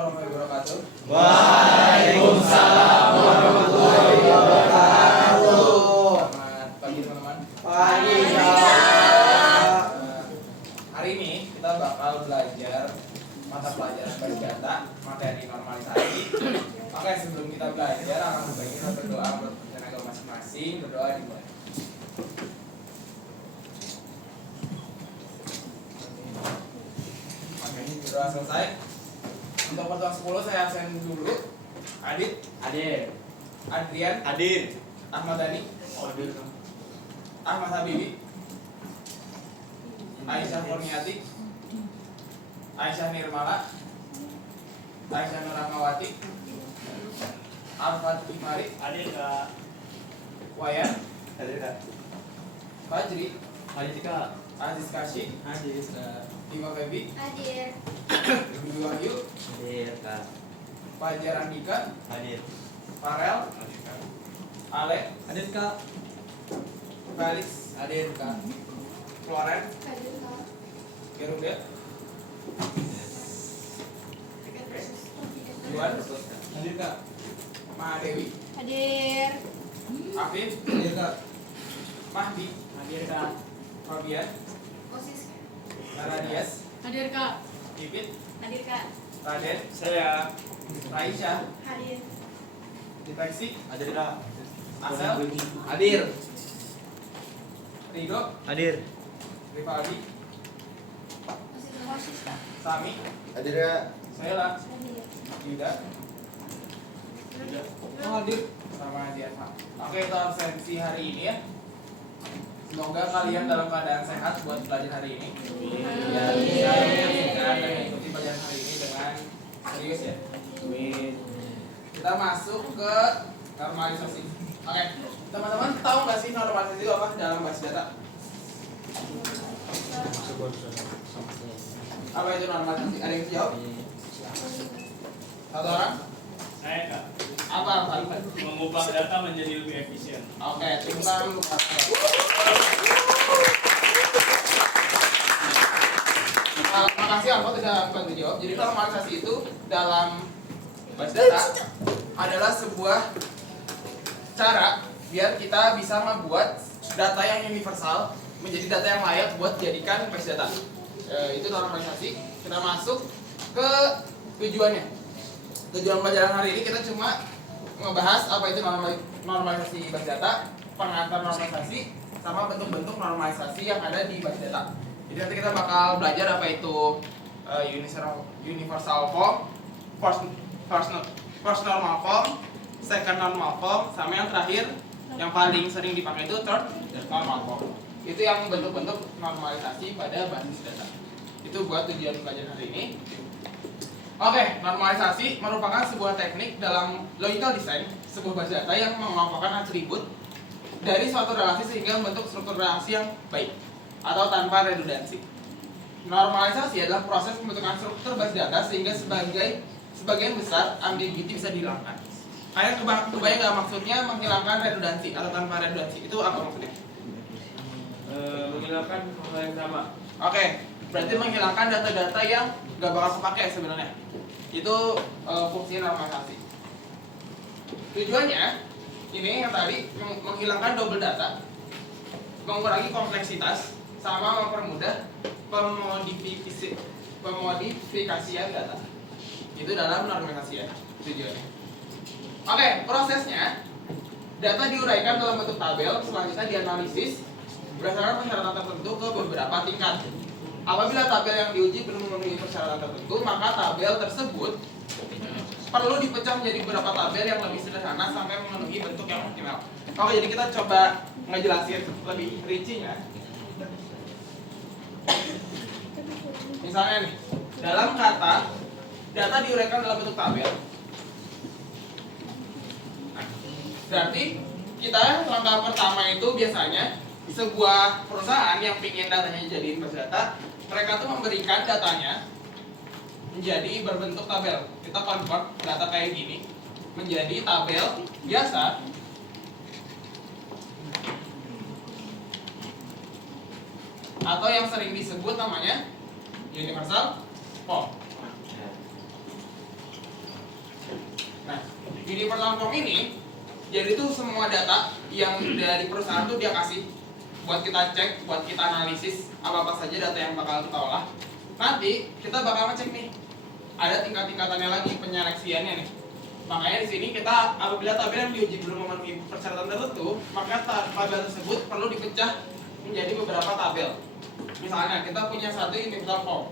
warahmatullahi wabarakatuh. Waalaikumsalam warahmatullahi wabarakatuh. Selamat pagi teman-teman. Pagi. Hari ini kita bakal belajar mata pelajaran berdata, materi normalisasi. Oke, sebelum kita belajar, akan kita berdoa buat tenaga masing-masing. Berdoa dimulai. Oke, berdoa selesai. Untuk pertemuan 10 saya absen dulu. Adit, Adrian, Ahmad Dhani, Ahmad Habibi, Aisyah Kurniati, Aisyah Nirmala, Aisyah Nurahmawati, Arfad Imari, Wayan, Fajri, Aziz Kashi, Bima Febi, Ibu Wahyu, Fajar Andika, Farel, Ale, Felix, Floren, Geruda, Juan, Mahadewi, Afif, Mahdi, Fabian, Naradias, Pipit, Raden, Raisya, Deteksi, Asel, Rido, Rivaldi, Sami, Sela, Yuda, sama Diana. Oke, itu absensi hari ini ya. Semoga kalian dalam keadaan sehat buat belajar hari ini. Ya, bisa menyaksikan dan mengikuti pelajaran hari ini dengan serius ya. Kita masuk ke normalisasi. Oke, teman-teman tahu nggak sih normalisasi itu apa dalam bahasa data? Apa itu normalisasi? Ada yang jawab? Satu orang? Saya Kak, Apa? mengubah data menjadi lebih efisien. Oke, timbang lu. Makasih Alfa tidak bantu jawab. Jadi normalisasi itu dalam bahasa data adalah sebuah cara biar kita bisa membuat data yang universal menjadi data yang layak buat dijadikan base data. Itu normalisasi. Kita masuk ke tujuannya. Tujuan pelajaran hari ini kita cuma ngebahas apa itu normalisasi base data, pengantar normalisasi, sama bentuk-bentuk normalisasi yang ada di base data. Jadi nanti kita bakal belajar apa itu universal form, first normal form, second normal form, sama yang terakhir yang paling sering dipakai itu third normal form. Itu yang bentuk-bentuk normalisasi pada basis data. Itu buat tujuan pelajaran hari ini. Oke, normalisasi merupakan sebuah teknik dalam logical design sebuah base data yang mengelompokkan atribut dari suatu relasi sehingga membentuk struktur relasi yang baik atau tanpa redundansi. Normalisasi adalah proses pembentukan struktur base data sehingga sebagian besar ambiguity bisa dihilangkan. Kalian kebayang nggak maksudnya menghilangkan redundansi atau tanpa redundansi? Itu apa maksudnya? Menghilangkan hal yang sama. Oke, berarti menghilangkan data-data yang nggak bakal kepake sebenarnya. Itu fungsi normalisasi. Tujuannya ini yang tadi menghilangkan double data, mengurangi kompleksitas, sama mempermudah pemodifikasian data. Itu dalam normalisasi ya tujuannya. Oke, prosesnya data diuraikan dalam bentuk tabel, selanjutnya dianalisis berdasarkan persyaratan tertentu ke beberapa tingkat. Apabila tabel yang diuji belum memenuhi persyaratan tertentu, maka tabel tersebut perlu dipecah menjadi beberapa tabel yang lebih sederhana sampai memenuhi bentuk yang optimal. Oke, jadi kita coba ngejelasin lebih rincinya. Misalnya nih, dalam kata data diuraikan dalam bentuk tabel. Nah, berarti kita langkah pertama itu biasanya sebuah perusahaan yang ingin datanya jadiin base data, mereka tuh memberikan datanya menjadi berbentuk tabel. Kita convert data kayak gini menjadi tabel biasa atau yang sering disebut namanya universal form. Universal Form ini, jadi itu semua data yang dari perusahaan tuh dia kasih buat kita cek, buat kita analisis apa saja data yang bakal kita olah. Nanti kita bakal ngecek nih, ada tingkat-tingkatannya lagi penyeleksiannya nih. Makanya di sini kita apabila tabel yang diuji belum memenuhi persyaratan tertentu, maka tabel tersebut perlu dipecah menjadi beberapa tabel. Misalnya kita punya satu universal form.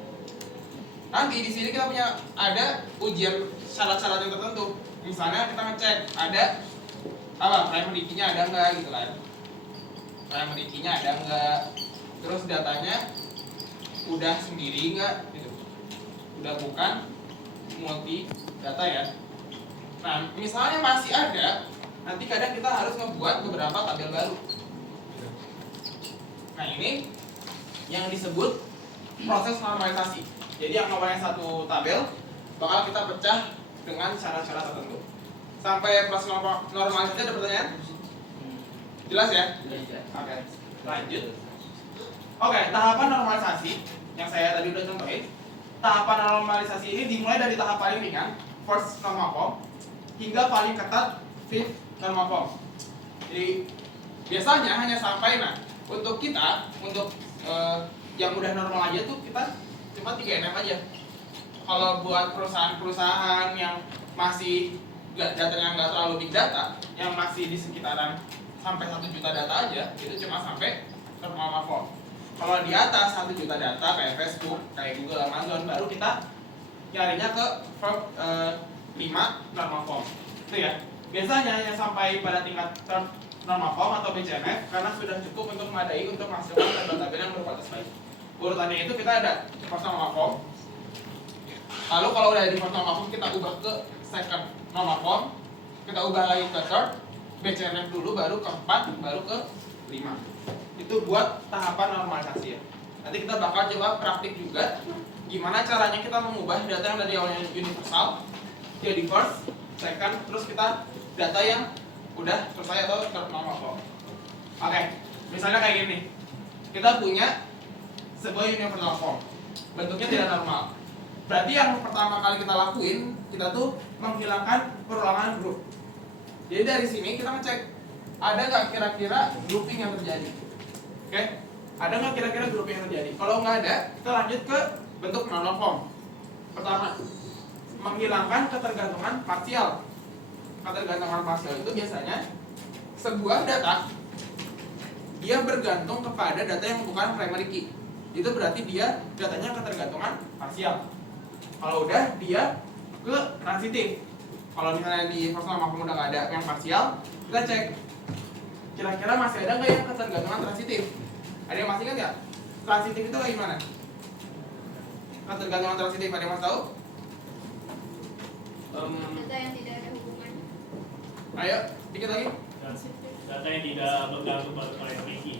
Nanti di sini kita punya ada ujian syarat-syarat yang tertentu. Misalnya kita ngecek ada apa primary key-nya ada enggak gitu kan. Primary key-nya ada enggak. Terus datanya udah sendiri enggak gitu. Udah bukan multi data ya. Nah, misalnya masih ada, nanti kadang kita harus membuat beberapa tabel baru. Nah, ini yang disebut proses normalisasi. Jadi yang awalnya satu tabel bakal kita pecah dengan syarat-syarat tertentu. Sampai proses normalisasi ada pertanyaan? Jelas ya? Oke, lanjut. Oke, tahapan normalisasi yang saya tadi udah contohin. Tahapan normalisasi ini dimulai dari tahap paling ringan, first normal form, hingga paling ketat, fifth normal form. Jadi biasanya hanya sampai untuk kita, untuk yang udah normal aja tuh kita cuma 3 NF aja. Kalau buat perusahaan-perusahaan yang masih datanya nggak terlalu big data, yang masih di sekitaran sampai 1 juta data aja, itu cuma sampai normal form. Kalau di atas 1 juta data kayak Facebook, kayak Google, Amazon, baru kita nyarinya ke form 5 normal form. Itu ya. Biasanya hanya sampai pada tingkat normal form atau BCNF karena sudah cukup untuk memadai untuk menghasilkan tabel-tabel yang berkualitas baik. Urutannya itu kita ada first normal form. Lalu kalau udah di first normal form kita ubah ke second normal form, kita ubah lagi ke third, BCNF dulu baru ke 4, baru ke 5. Itu buat tahapan normalisasi ya. Nanti kita bakal coba praktik juga gimana caranya kita mengubah data yang dari awalnya universal jadi first, second, terus kita data yang udah selesai atau normal form. Oke, misalnya kayak gini. Kita punya sebuah universal form. Bentuknya tidak normal. Berarti yang pertama kali kita lakuin, kita tuh menghilangkan perulangan grup. Jadi dari sini kita ngecek ada nggak kira-kira grouping yang terjadi. Oke, ada nggak kira-kira grouping yang terjadi? Kalau nggak ada, kita lanjut ke bentuk normal form. Pertama, menghilangkan ketergantungan parsial. Ketergantungan parsial itu biasanya sebuah data dia bergantung kepada data yang bukan primary key. Itu berarti dia datanya ketergantungan parsial. Kalau udah dia ke transitif. Kalau misalnya di first normal form udah nggak ada yang parsial, kita cek kira-kira masih ada nggak yang ketergantungan transitif. Ada yang masih ingat nggak? Transitif itu kayak gimana? Ketergantungan transitif ada yang masih tahu? Data yang tidak ada hubungan. Ayo, dikit lagi. Data yang tidak bergantung pada primary key.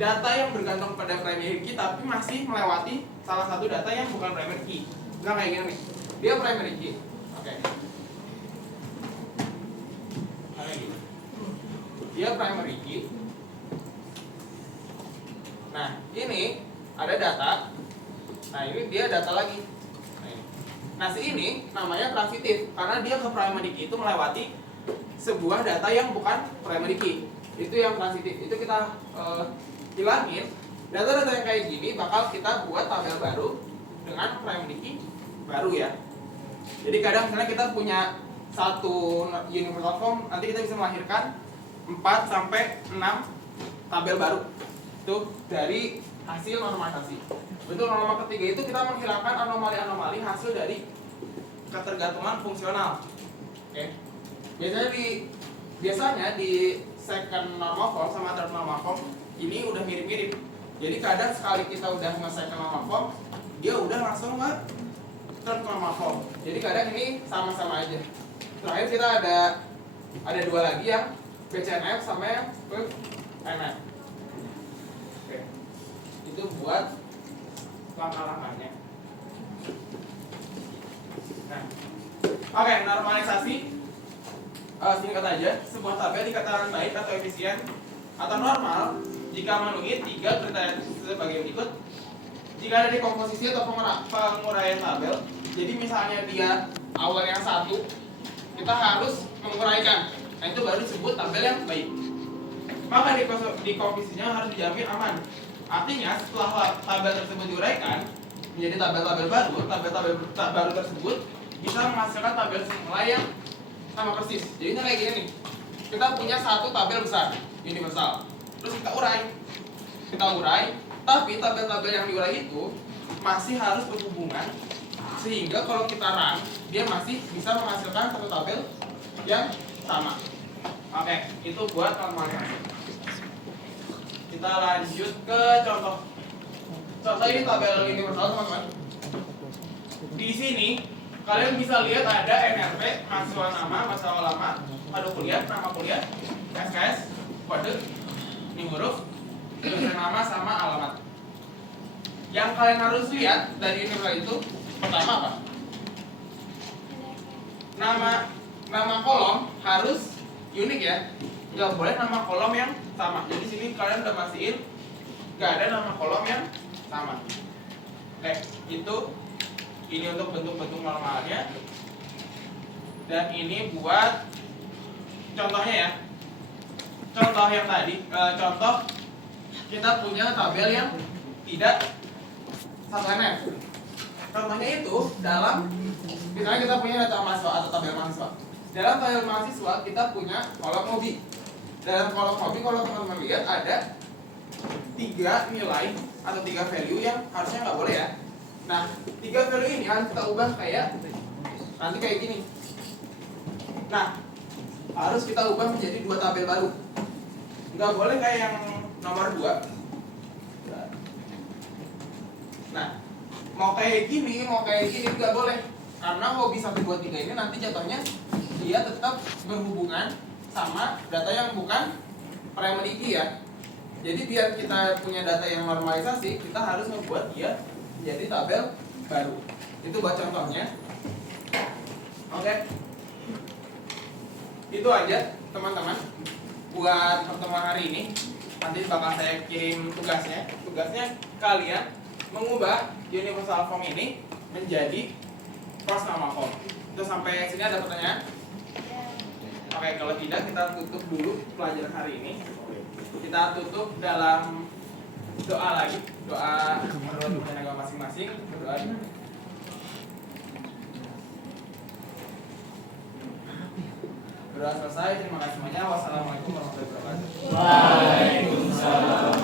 Data yang bergantung pada primary key tapi masih melewati salah satu data yang bukan primary key. Nah kayak gini nih, dia primary key. Oke. Kayak gini. Dia primary key. Nah ini ada data. Nah ini dia data lagi. Nah si ini namanya transitif karena dia ke primary key itu melewati sebuah data yang bukan primary key. Itu yang transitif. Itu kita hilangin. Data-data yang kayak gini bakal kita buat tabel baru dengan primary key baru ya. Jadi kadang misalnya kita punya satu universal form, nanti kita bisa melahirkan 4 sampai 6 tabel baru. Itu dari hasil normalisasi. Bentuk normal ketiga itu kita menghilangkan anomali-anomali hasil dari ketergantungan fungsional. Oke. Biasanya di second normal form sama third normal form ini udah mirip-mirip. Jadi kadang sekali kita udah nge-second normal form, dia udah langsung ke third normal form. Jadi kadang ini sama-sama aja. Terakhir kita ada 2 lagi yang BCNF sama yang NF. Oke. Itu buat langkah-langkahnya. Nah, oke, normalisasi singkat aja, sebuah tabel dikatakan baik atau efisien atau normal jika memenuhi 3 kriteria sebagai berikut. Jika ada dekomposisi atau penguraian tabel, jadi misalnya dia awalnya 1, kita harus menguraikan. Nah, itu baru disebut tabel yang baik. Maka di koefisiennya harus dijamin aman. Artinya setelah tabel tersebut diuraikan menjadi tabel-tabel baru, tabel-tabel baru tersebut bisa menghasilkan tabel semula yang sama persis. Jadi ini kayak gini nih. Kita punya satu tabel besar, universal. Terus kita urai, tapi tabel-tabel yang diurai itu masih harus berhubungan sehingga kalau kita run dia masih bisa menghasilkan satu tabel yang sama. Oke, itu buat normalisasi. Kita lanjut ke contoh. Contoh ini tabel universal, teman-teman. Di sini kalian bisa lihat ada NRP, mahasiswa nama, mahasiswa lama, kode kuliah, nama kuliah, SKS, kode, ini huruf, dosen nama sama alamat. Yang kalian harus lihat dari universal itu pertama apa? Nama kolom harus unik ya. Nggak boleh nama kolom yang sama. Jadi sini kalian udah pastiin nggak ada nama kolom yang sama. Oke, itu ini untuk bentuk-bentuk normalnya. Dan ini buat contohnya ya. Contoh yang tadi, contoh kita punya tabel yang tidak satu NF. Contohnya itu dalam misalnya kita punya data mahasiswa atau tabel mahasiswa. Dalam tabel mahasiswa kita punya kolom hobi. Dalam kolom hobi kalau teman-teman lihat ada 3 nilai atau 3 value yang harusnya nggak boleh ya. Nah, 3 value ini harus kita ubah kayak nanti kayak gini. Nah, harus kita ubah menjadi 2 tabel baru. Nggak boleh kayak yang nomor 2. Nah, mau kayak gini nggak boleh. Karena hobi 1, 2, 3 ini nanti jatuhnya dia tetap berhubungan sama data yang bukan primary key ya. Jadi biar kita punya data yang normalisasi, kita harus membuat dia menjadi tabel baru. Itu buat contohnya. Oke. Itu aja teman-teman buat pertemuan hari ini. Nanti bakal saya kirim tugasnya. Tugasnya kalian mengubah universal form ini menjadi cross nama form. Itu sampai sini ada pertanyaan? Oke, kalau tidak kita tutup dulu pelajaran hari ini. Kita tutup dalam doa lagi, doa menurut agama masing-masing, berdoa. Berdoa selesai. Terima kasih semuanya. Wassalamualaikum warahmatullahi wabarakatuh. Waalaikumsalam.